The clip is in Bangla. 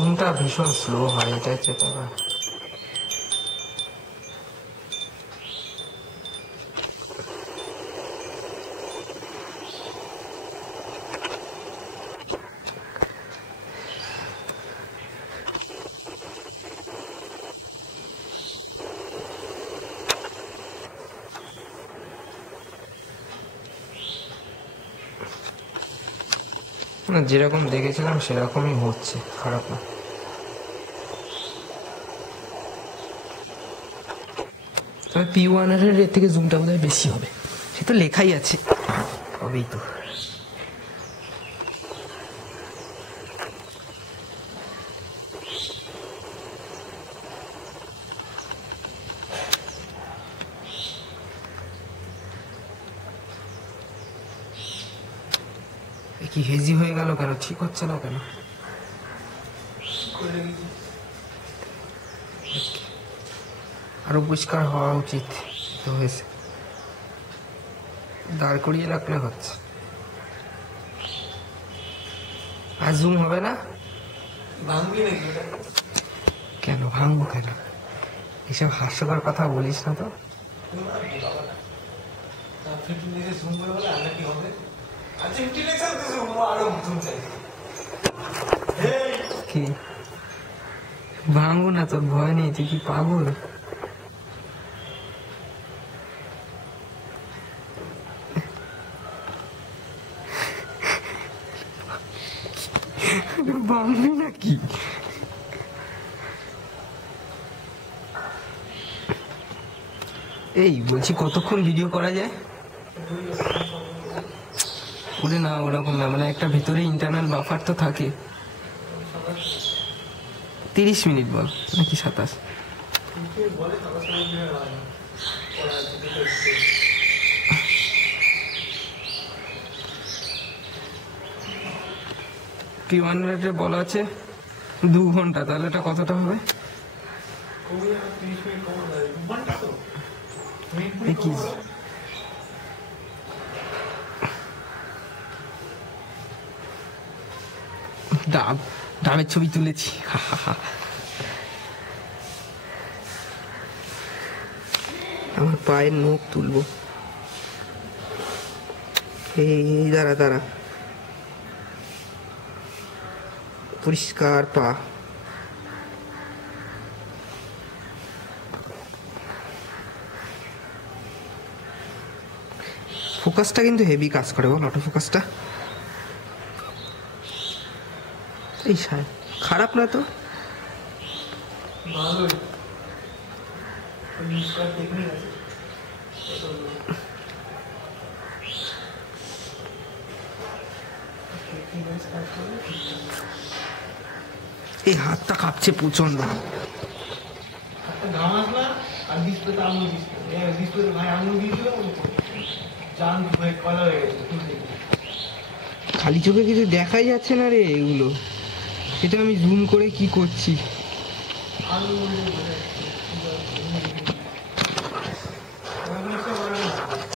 জুমটা ভীষণ স্লো হয়, এটা হচ্ছে ব্যাপার। না, যেরকম দেখেছিলাম সেরকমই হচ্ছে, খারাপ না। তবে P1 এর থেকে জুমটা বোধহয় বেশি হবে, সে তো লেখাই আছে, হবেই তো। কি হেজি হয়ে গেল কেন? ঠিক হচ্ছে না কেন? আরো পরিষ্কার হওয়া উচিত তো হয়েছে, দাঁড় করিয়ে রাখলে হচ্ছে। আর জুম হবে না? ভাঙবি নাকি? কেন ভাঙবো কেন? এসব হাস্যকর কথা বলিস না তো। কি ভাঙবো না? তোর ভয় নেই? তুই কি পাগল? ভাঙবি নাকি? এই বলছি, কতক্ষণ ভিডিও করা যায়? ওরে না, ওরকম না, মানে একটা ভেতরে ইন্টারনাল বাফার তো থাকে। 30 মিনিট বল, নাকি 27? P1 বলা আছে 2 ঘন্টা, তাহলে এটা কতটা হবে? কি ডাবের ছবি তুলেছি, আমার পায়ের নখ তুলবো। এই দাঁড়া দাঁড়া, পরিষ্কার পা। ফোকাসটা কিন্তু হেভি কাজ করে বল, অটো ফোকাসটা। এই খারাপ না তো? ভালোই। এই হাতটা কাঁপছে প্রচন্ড। খালি চোখে কিছু দেখাই যাচ্ছে না রে এগুলো, এটা আমি জুম করে কি করছি।